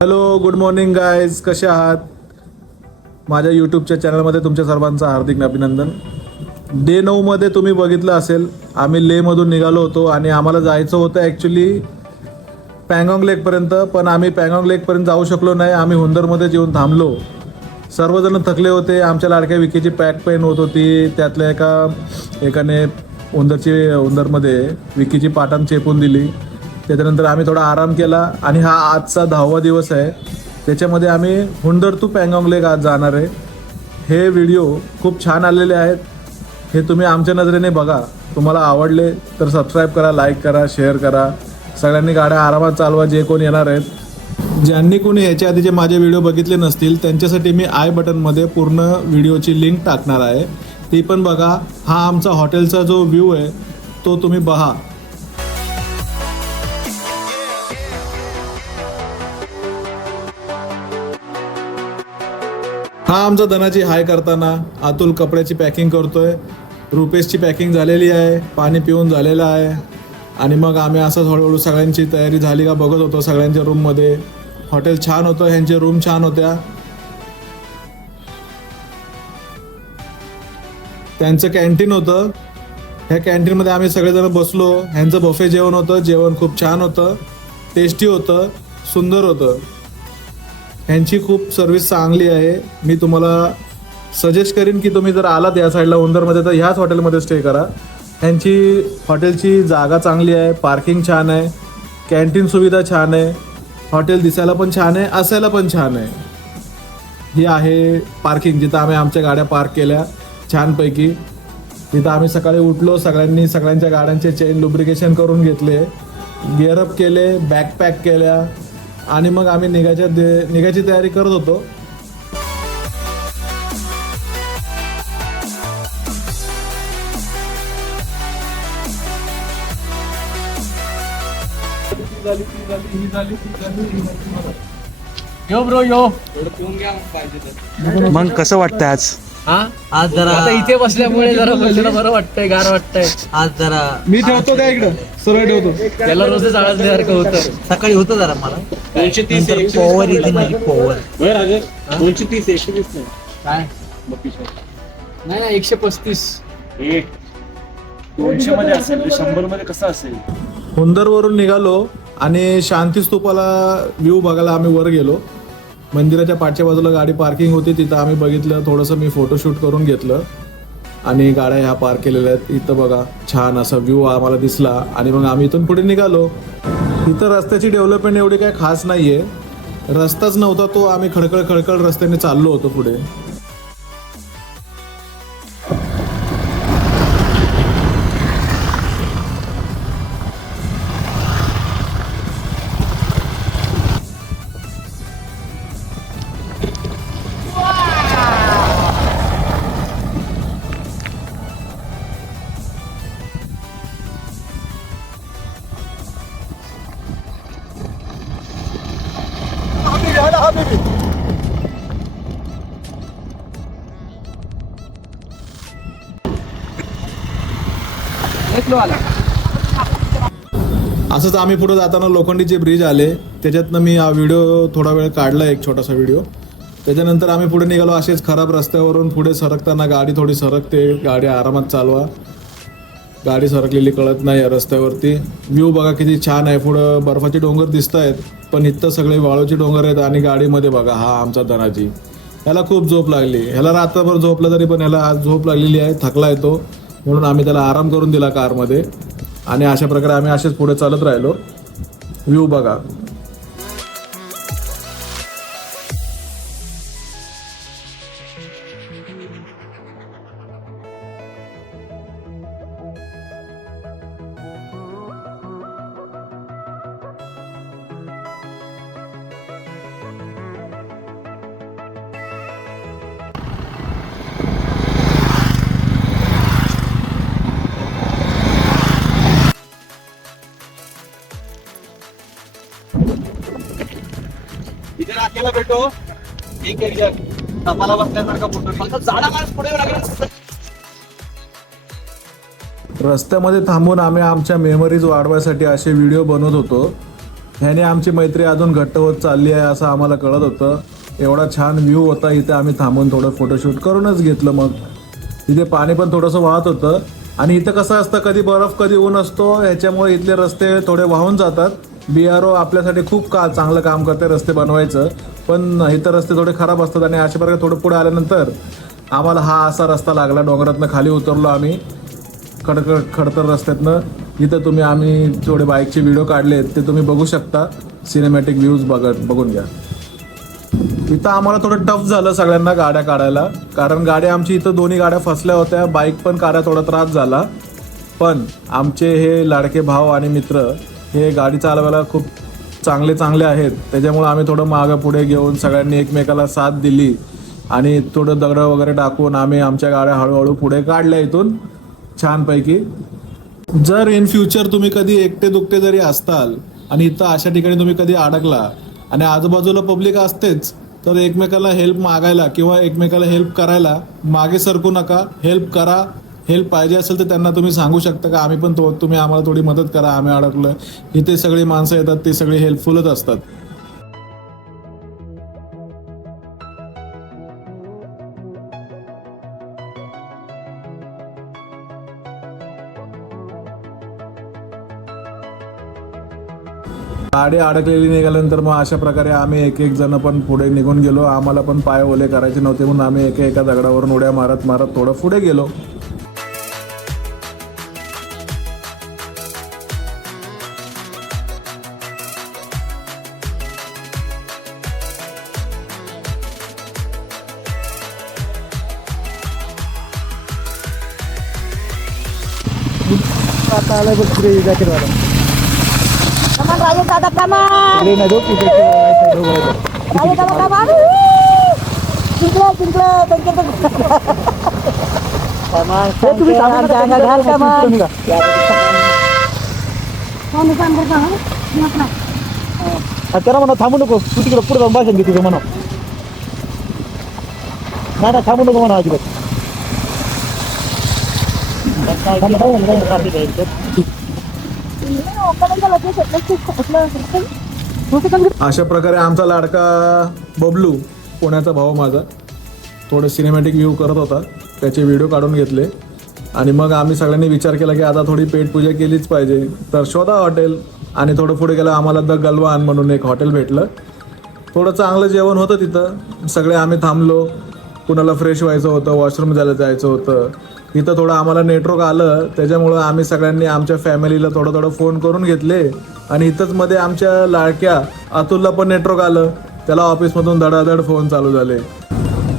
Hello, good morning guys, कसे आहात? माझ्या यूट्यूबच्या चॅनलमध्ये तुमच्या सर्वांचं हार्दिक अभिनंदन. डे 9 मध्ये तुम्ही बघितलं असेल, आम्ही लेहमधून निघालो होतो आणि आम्हाला जायचं होतं ॲक्च्युली पँगॉंग लेकपर्यंत, पण आम्ही पँगॉंग लेकपर्यंत जाऊ शकलो नाही. आम्ही हुंदरमध्ये येऊन थांबलो. सर्वजण थकले होते. आमच्या लाडक्या विकीची पॅक पेन होत होती. त्यातल्या एकाने हुंदरमध्ये विकीची पाटण चेपून दिली. त्याच्यानंतर आम्ही थोडा आराम केला आणि हा आजचा 10वा दिवस आहे. त्याच्यामध्ये आम्ही हुंदर टू पँगॉंग लेक आज जाणार आहे. हे व्हिडिओ खूप छान आलेले आहेत. हे तुम्ही आमच्या नजरेने बघा. तुम्हाला आवडले तर सबस्क्राईब करा, लाईक करा, शेअर करा. सगळ्यांनी गाड्या आरामात चालवा जे कोण येणार आहेत. ज्यांनी कोणी ह्याच्या आधीचे माझे व्हिडिओ बघितले नसतील त्यांच्यासाठी मी आय बटनमध्ये पूर्ण व्हिडिओची लिंक टाकणार आहे, ती पण बघा. हा आमचा हॉटेलचा जो व्ह्यू आहे तो तुम्ही पहा. हा आमचा धनाजी हाय करताना. अतुल कपड्याची पॅकिंग करतोय. रुपेशची पॅकिंग झालेली आहे. पाणी पिऊन झालेलं आहे. आणि मग आम्ही असं हळूहळू सगळ्यांची तयारी झाली का बघत होतो सगळ्यांच्या रूममध्ये. हॉटेल छान होतं, ह्यांचे रूम छान होत्या. त्यांचं कॅन्टीन होतं. ह्या कॅन्टीनमध्ये आम्ही सगळेजण बसलो. ह्यांचं बफे जेवण होतं. जेवण खूप छान होतं, टेस्टी होतं, सुंदर होतं. ह्यांची खूप सर्विस चांगली आहे. मी तुम्हाला सजेस्ट करीन की तुम्ही जर आलात या साईडला हुंदरमध्ये तर ह्याच हॉटेलमध्ये स्टे करा. ह्यांची हॉटेलची जागा चांगली आहे, पार्किंग छान आहे, कॅन्टीन सुविधा छान आहे, हॉटेल दिसायला पण छान आहे, असायला पण छान आहे. ही आहे पार्किंग जिथं आम्ही आमच्या गाड्या पार्क केल्या छानपैकी. तिथं आम्ही सकाळी उठलो. सगळ्यांनी सगळ्यांच्या गाड्यांचे चेन लुब्रिकेशन करून घेतले, गिअरअप केले, बॅकपॅक केल्या आणि मग आम्ही निघायची तयारी करत होतो. यो ब्रो यो. मग कसं वाटतंय आज? आज जरा आता इथे बसल्यामुळे जरा बसलं बरं वाटतंय, गार वाटतंय. आज जरा मी ठेवतो काय इकडं, सरळ ठेवतो. त्याला रोजच आळसल्यासारखं होतं. सकाळी होतं जरा मला 230 पॉवर येते माझी पॉवर. 230 काय नाही ना 135 200 मध्ये असेल, 100 मध्ये कसं असेल? हुंदरवरून निघालो आणि शांती स्तूपाला व्ह्यू बघायला आम्ही वर गेलो. मंदिराच्या पाठच्या बाजूला गाडी पार्किंग होती. तिथं आम्ही बघितलं, थोडंसं मी फोटोशूट करून घेतलं आणि गाड्या ह्या पार्क केलेल्या आहेत. इथं बघा छान असा व्ह्यू आम्हाला दिसला आणि मग आम्ही इथून पुढे निघालो. इथं रस्त्याची डेव्हलपमेंट एवढी काही खास नाही आहे. रस्ताच नव्हता तो, आम्ही खडखड रस्त्याने चाललो होतो पुढे. असंच आम्ही पुढे जाताना लोखंडीचे ब्रिज आले. त्याच्यातनं मी हा व्हिडिओ थोडा वेळ काढला, एक छोटासा व्हिडिओ. त्याच्यानंतर आम्ही पुढे निघालो. असेच खराब रस्त्यावरून पुढे सरकताना गाडी थोडी सरकते. गाडी आरामात चालवा. गाडी सरकलेली कळत नाही या रस्त्यावरती. व्ह्यू बघा किती छान आहे. पुढं बर्फाचे डोंगर दिसत आहेत, पण इथं सगळे वाळूचे डोंगर आहेत. आणि गाडीमध्ये बघा हा आमचा धनाजी. ह्याला खूप झोप लागली. ह्याला रात्रभर झोपला तरी पण ह्याला आज झोप लागलेली आहे. थकला येतो म्हणून आम्ही त्याला आराम करून दिला कारमध्ये. आणि अशा प्रकारे आम्ही असेच पुढे चालत राहिलो. व्ह्यू बघा. इथे अकेला भेटो एक तपाला बसल्यासारखा फोटो फक्त झाडा माणूस पुढे लागला. रस्त्यामध्ये थांबून आम्ही आमच्या मेमरीज वाढवायसाठी असे व्हिडिओ बनवत होतो. ह्याने आमची मैत्री अजून घट्ट होत चालली आहे असं आम्हाला कळत होतं. एवढा छान व्ह्यू होता इथे, आम्ही थांबून थोडं फोटोशूट करूनच घेतलं. मग इथे पाणी पण थोडंसं वाहत होतं आणि इथं कसं असतं कधी बर्फ कधी ऊन असतो, ह्याच्यामुळे इथले रस्ते थोडे वाहून जातात. BRO आपल्यासाठी खूप चांगलं काम करते रस्ते बनवायचं, पण इथं रस्ते थोडे खराब असतात आणि अशा प्रकारे थोडं पुढे आल्यानंतर आम्हाला हा असा रस्ता लागला. डोंगरातनं खाली उतरलो आम्ही खडतर रस्त्यातनं. इथं तुम्ही आम्ही थोडे बाईकचे व्हिडिओ काढले ते तुम्ही बघू शकता. सिनेमॅटिक व्ह्यूज बघून घ्या. इथं आम्हाला थोडं टफ झालं सगळ्यांना गाड्या काढायला, कारण गाड्या आमची इथं दोन्ही गाड्या फसल्या होत्या. बाईक पण काढायला थोडा त्रास झाला, पण आमचे हे लाडके भाव आणि मित्र हे गाडी चालवायला खूप चांगले आहेत. त्याच्यामुळे आम्ही थोडं मागं पुढे घेऊन सगळ्यांनी एकमेकाला साथ दिली आणि थोडं दगड वगैरे टाकून आम्ही आमच्या गाड्या हळूहळू पुढे काढल्या इथून छानपैकी. जर इन फ्युचर तुम्ही कधी एकटे दुकटे जरी असताल आणि इथं अशा ठिकाणी तुम्ही कधी अडकला आणि आजूबाजूला पब्लिक असतेच, तर एकमेकाला हेल्प मागायला किंवा एकमेकाला हेल्प करायला मागे सरकू नका. हेल्प करा. हेल्प पाहिजे असेल तर त्यांना तुम्ही सांगू शकता का आम्ही पण तुम्ही आम्हाला थोडी मदत करा, आम्ही अडकलो. इथे सगळी माणसं येतात ते सगळे हेल्पफुलच असतात. गाडी अडकलेली निघाल्यानंतर मग अशा प्रकारे आम्ही एक जण पण पुढे निघून गेलो. आम्हाला पण पाय ओले करायचे नव्हते म्हणून आम्ही एका दगडावरून उड्या मारत थोडं पुढे गेलो. आता आलाय बघ पुढे जॅकेट वाला. Kaman Raja Tata Kaman. पुढे नाही दोघी Raja Tata Kaman. Cincla, Kaman. तुम्ही Jangan hal Kaman. Kamu sambil kamu, kenapa? त्याला म्हणा थांबू नको, तू तिकडे पुढे जाऊन भाषण घे तुझं म्हणा. नाही थांबू नको म्हणा अजिबात. अशा प्रकारे आमचा लाडका बबलू, पुण्याचा भाऊ माझा, थोडं सिनेमॅटिक व्ह्यू करत होता. त्याचे व्हिडिओ काढून घेतले आणि मग आम्ही सगळ्यांनी विचार केला की आता थोडी पेटपूजा केलीच पाहिजे. तर शोधा हॉटेल आणि थोडं पुढे गेलं आम्हाला द गलवान म्हणून एक हॉटेल भेटलं. थोडं चांगलं जेवण होतं तिथं. सगळे आम्ही थांबलो. कुणाला फ्रेश व्हायचं होतं, वॉशरूम जायचं होतं. इथं थोडं आम्हाला नेटवर्क आलं, त्याच्यामुळं आम्ही सगळ्यांनी आमच्या फॅमिलीला थोडं फोन करून घेतले आणि इथंच मध्ये आमच्या लाडक्या अतुलला पण नेटवर्क आलं. त्याला ऑफिसमधून धडाधड फोन चालू झाले.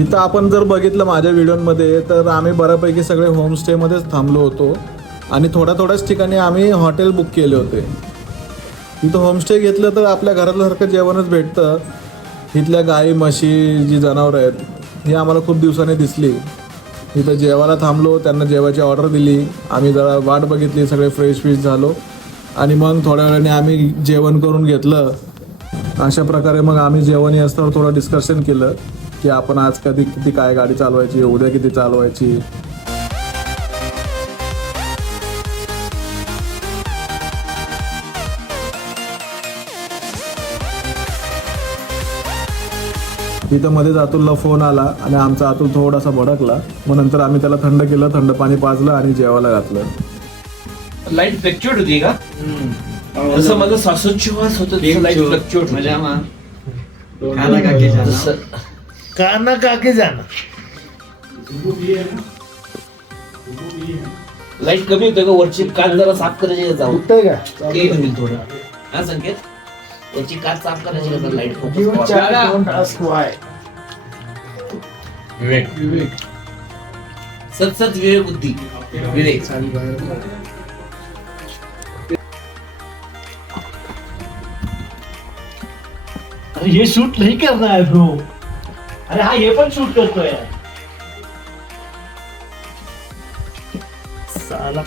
इथं आपण जर बघितलं माझ्या व्हिडिओमध्ये तर आम्ही बऱ्यापैकी सगळे होमस्टेमध्येच थांबलो होतो आणि थोड्याच ठिकाणी आम्ही हॉटेल बुक केले होते. इथं होमस्टे घेतलं तर आपल्या घरातल्यासारखं जेवणच भेटतं. इथल्या गाई म्हशी जी जनावरं आहेत ही आम्हाला खूप दिवसांनी दिसली. इथं जेवायला थांबलो, त्यांना जेवायची ऑर्डर दिली. आम्ही जरा वाट बघितली, सगळे फ्रेश झालो आणि मग थोड्या वेळाने आम्ही जेवण करून घेतलं. अशा प्रकारे मग आम्ही जेवण असताना थोडं डिस्कशन केलं की आपण आज किती काय गाडी चालवायची, उद्या किती चालवायची. इथं मध्येच अतुलला फोन आला आणि आमचा अतुल थोडासा भडकला. मग नंतर आम्ही त्याला थंड केलं, थंड पाणी पाजलं आणि जेवायला घातलं. लाईट फ्लक्च्युएट होती का? जसं माझं श्वासोच्छवास होतं तसं लाईट फ्लक्च्युएट म्हणजे काना काके जाना लाईट कमी होतं का? वरची काच जरा साफ करायची जाऊ उठतंय का होईल थोडं. हा संकेत, वरची काच साफ करायची का? Light You child don't ask why. विवेक सत विवेक बुद्धी विवेक. अरे ये शूट नहीं करना है ब्रो. अरे हाँ ये पण शूट करतोय साला.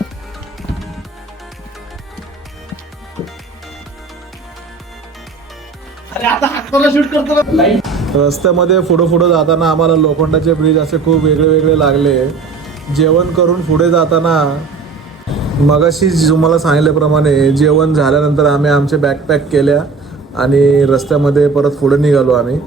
अरे आता हाताला शूट करतो ना. लाईट रस्त्यामध्ये पुढं जाताना आम्हाला लोखंडाचे ब्रिज असे खूप वेगळे लागले. जेवण करून पुढे जाताना मगाशी तुम्हाला सांगितल्याप्रमाणे जेवण झाल्यानंतर आम्ही आमचे बॅकपॅक केल्या आणि रस्त्यामध्ये परत पुढे निघालो आम्ही.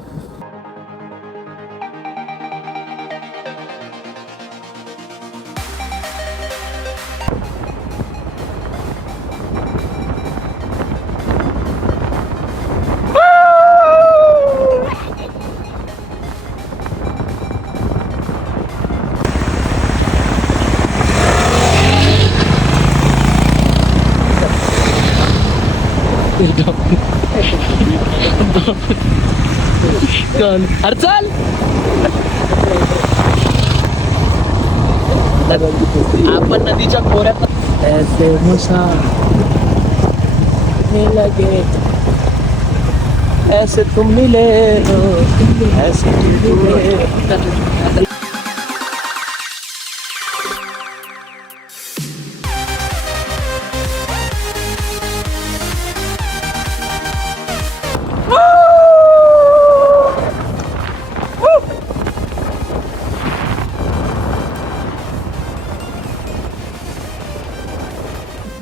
अरे चल आपण नदीच्या खोऱ्यात ऐसे मुसाफिर लगे ऐसे तुम मिले हो ऐसे तुम मिले.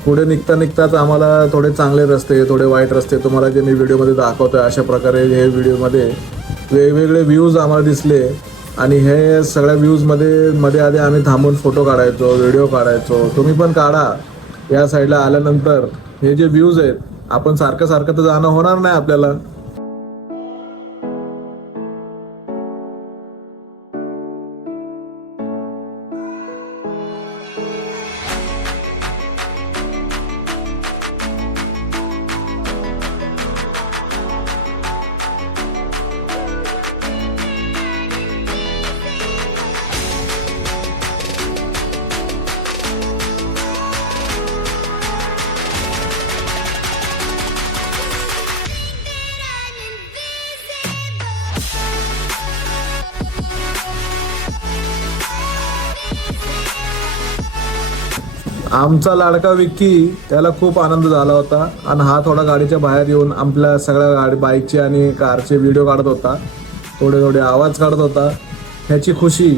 पुढे निघता निघताच आम्हाला थोडे चांगले रस्ते थोडे वाईट रस्ते तुम्हाला जे मी व्हिडिओमध्ये दाखवतोय अशा प्रकारे हे व्हिडिओमध्ये वेगवेगळे व्ह्यूज आम्हाला दिसले आणि हे सगळ्या मध्ये आधी आम्ही थांबून फोटो काढायचो व्हिडिओ काढायचो. तुम्ही पण काढा. या साईडला आल्यानंतर हे जे व्ह्यूज आहेत आपण सारखं सारखं तर जाणं होणार नाही आपल्याला. आमचा लाडका विक्की त्याला खूप आनंद झाला होता आणि हा थोडा गाडीच्या बाहेर येऊन आपल्या सगळ्या बाईकचे आणि कारचे व्हिडिओ काढत होता. थोडे थोडे आवाज काढत होता. ह्याची खुशी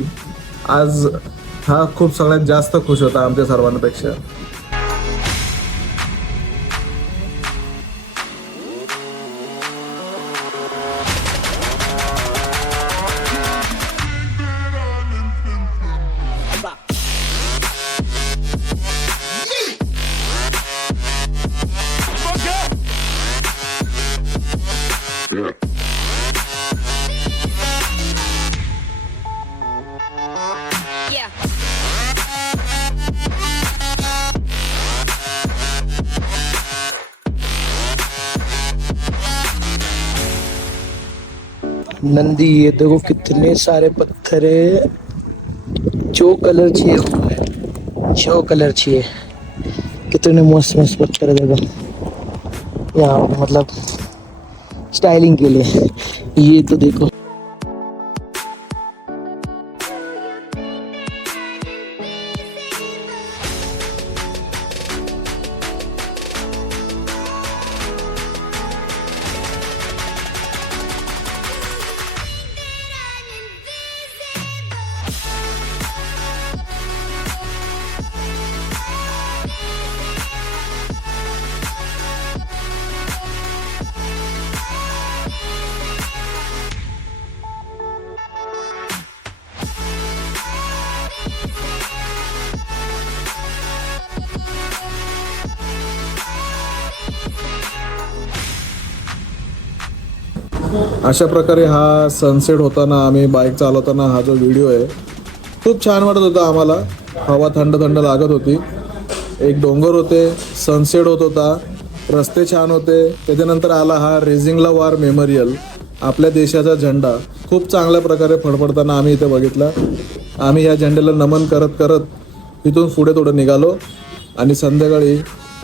आज हा खूप सगळ्यात जास्त खुश होता आमच्या सर्वांपेक्षा. नंदी ये देखो कितने सारे पत्थर है. जो कलर चाहिए वो है. जो कलर चाहिए. कितने मस्त मस्त पत्थर है देखो यहाँ मतलब स्टाइलिंग के लिए. ये तो देखो अशा प्रकारे हा सनसेट होताना आम्ही बाईक चालवताना हा जो व्हिडिओ आहे खूप छान वाटत होता आम्हाला. हवा थंड थंड लागत होती. एक डोंगर होते सनसेट होत होता रस्ते छान होते. त्याच्यानंतर आला हा रेझिंगला वार मेमोरियल. आपल्या देशाचा झेंडा खूप चांगल्या प्रकारे फडफडताना आम्ही इथे बघितला. आम्ही या झेंड्याला नमन करत करत इथून पुढे थोडं निघालो आणि संध्याकाळी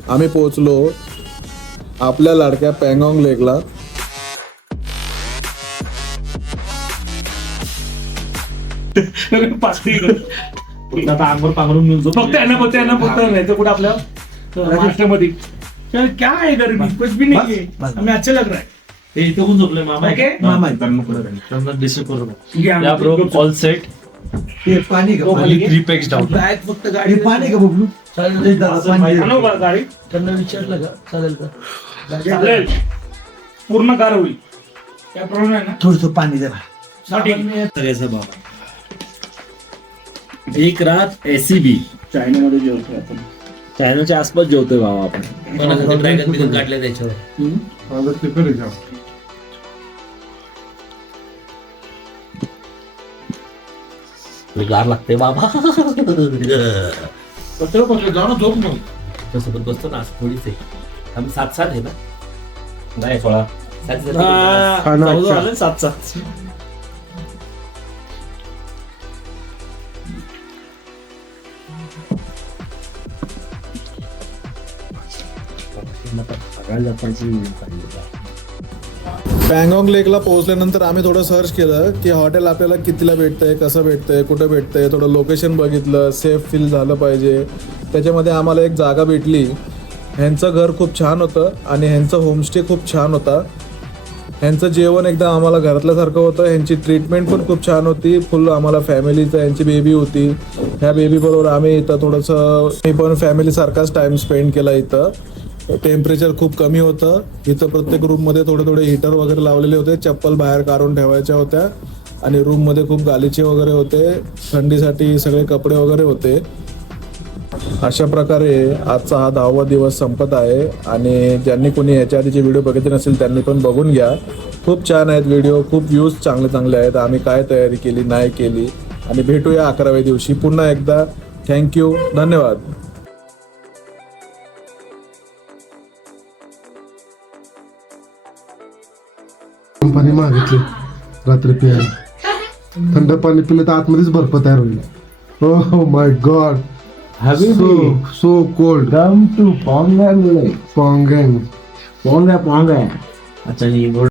आम्ही पोहोचलो आपल्या लाडक्या पँगॉंग लेकला. आता अंगवर पांघरून घेऊन जाऊ. फक्त यांना फक्त नाही तर कुठे आपल्या महाराष्ट्रामध्ये क्या आहे गर्मी कुछ भी नहीं है. आम्ही अच्छा लग रहा है. हे इथे कोण झोपलंय मामा? मामा डिस्टर्ब करू. या ब्रो ऑल सेट. पाणी का बॅग फक्त गाडी पाणी का बबलू आणू बरं गाडी त्यांना विचारलं का चालेल का चालेल पूर्ण कार होईल त्याप्रमाणे आहे ना थोडस पाणी जरा साठी एक रात एसीबी चायनामध्ये जेवतो आपण चायनाच्या आसपास जेवतोय बाबा आपण ड्रॅगन बिगन काढले त्याच्यावर गार लागते बाबा सोबत बसतो ना असं थोडीच आहे आम्ही 7-7 आहे ना नाही 16 7 पँगॉंग लेकला पोहोचल्यानंतर आम्ही थोडं सर्च केलं की हॉटेल आपल्याला कितीला भेटतंय, कसं भेटतंय, कुठं भेटतंय, थोडं लोकेशन बघितलं, सेफ फील झालं पाहिजे. त्याच्यामध्ये आम्हाला एक जागा भेटली. ह्यांचं घर खूप छान होतं आणि ह्यांचं होमस्टे खूप छान होता. ह्यांचं जेवण एकदम आम्हाला घरातल्यासारखं होतं. ह्यांची ट्रीटमेंट पण खूप छान होती. फुल आम्हाला फॅमिलीचं ह्यांची बेबी होती. ह्या बेबीबरोबर आम्ही इथं थोडंसं मी पण फॅमिलीसारखाच टाईम स्पेंड केला इथं. टेम्परेचर खूप कमी होतं. इथं प्रत्येक रूममध्ये थोडे थोडे हीटर वगैरे लावलेले होते. चप्पल बाहेर काढून ठेवायच्या होत्या आणि रूममध्ये खूप गालिचे वगैरे होते. थंडीसाठी सगळे कपडे वगैरे होते. अशा प्रकारे आजचा हा 10वा दिवस संपत आहे आणि ज्यांनी कोणी ह्याच्या आधीचे व्हिडिओ बघितले नसेल त्यांनी पण बघून घ्या. खूप छान आहेत व्हिडिओ, खूप व्ह्यूज चांगले आहेत. आम्ही काय तयारी केली नाही केली आणि भेटूया 11व्या दिवशी पुन्हा एकदा. थँक्यू, धन्यवाद. पाणी मागितले रात्री प्यायला. थंड पाणी पिलं तर आतमध्येच बर्फ तयार होईल. Oh my god, so cold. Come to Pangong Pangong. अच्छा ये